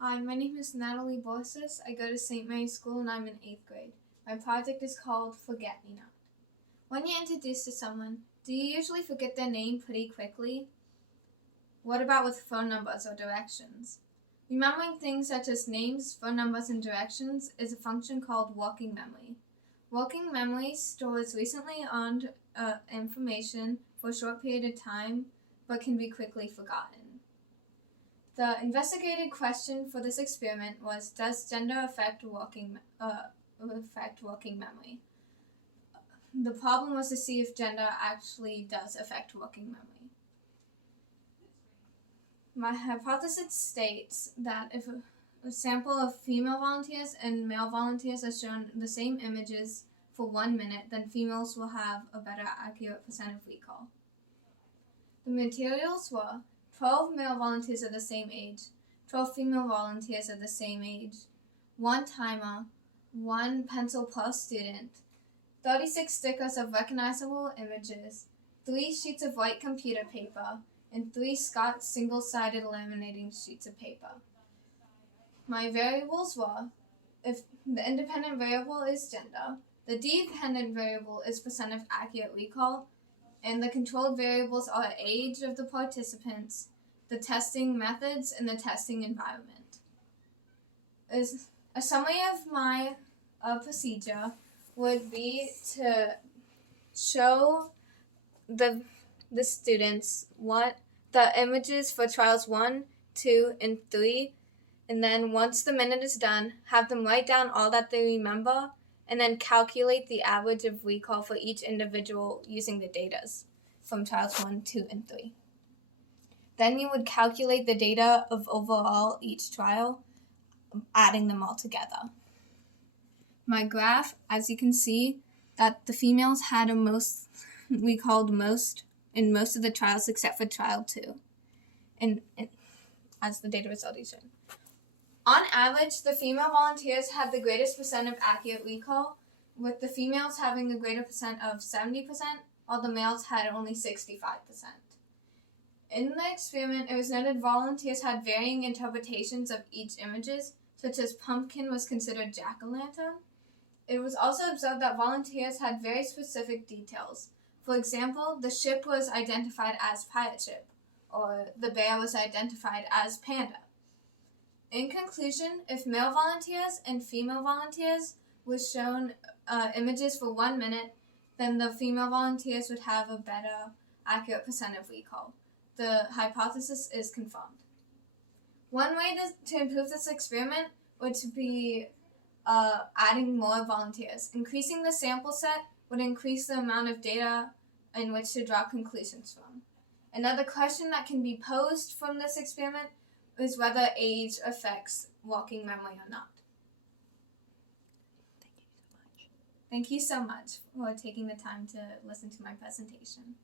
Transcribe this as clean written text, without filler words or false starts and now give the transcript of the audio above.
Hi, my name is Natalie Borsis. I go to St. Mary's School and I'm in 8th grade. My project is called Forget Me Not. When you're introduced to someone, do you usually forget their name pretty quickly? What about with phone numbers or directions? Remembering things such as names, phone numbers, and directions is a function called working memory. Working memory stores recently earned information for a short period of time but can be quickly forgotten. The investigated question for this experiment was, does gender affect working memory? The problem was to see if gender actually does affect working memory. My hypothesis states that if a sample of female volunteers and male volunteers are shown the same images for 1 minute, then females will have a better accurate percent of recall. The materials were 12 male volunteers of the same age, 12 female volunteers of the same age, 1 timer, 1 pencil per student, 36 stickers of recognizable images, 3 sheets of white computer paper, and 3 Scott single-sided laminating sheets of paper. My variables were, if the independent variable is gender, the dependent variable is percent of accurate recall, and the controlled variables are age of the participants, the testing methods, and the testing environment. As a summary of my procedure would be to show the students what the images for trials 1, 2, and 3, and then once the minute is done, have them write down all that they remember, and then calculate the average of recall for each individual using the data from trials 1, 2, and 3. Then you would calculate the data of overall each trial, adding them all together. My graph, as you can see, that the females had recalled most in most of the trials except for trial 2, and as the data result is shown. On average, the female volunteers had the greatest percent of accurate recall, with the females having a greater percent of 70%, while the males had only 65%. In the experiment, it was noted volunteers had varying interpretations of each images, such as pumpkin was considered jack-o'-lantern. It was also observed that volunteers had very specific details. For example, the ship was identified as pirate ship, or the bear was identified as panda. In conclusion, if male volunteers and female volunteers were shown images for 1 minute, then the female volunteers would have a better accurate percent of recall. The hypothesis is confirmed. One way to improve this experiment would be adding more volunteers. Increasing the sample set would increase the amount of data in which to draw conclusions from. Another question that can be posed from this experiment is whether age affects working memory or not. Thank you so much for taking the time to listen to my presentation.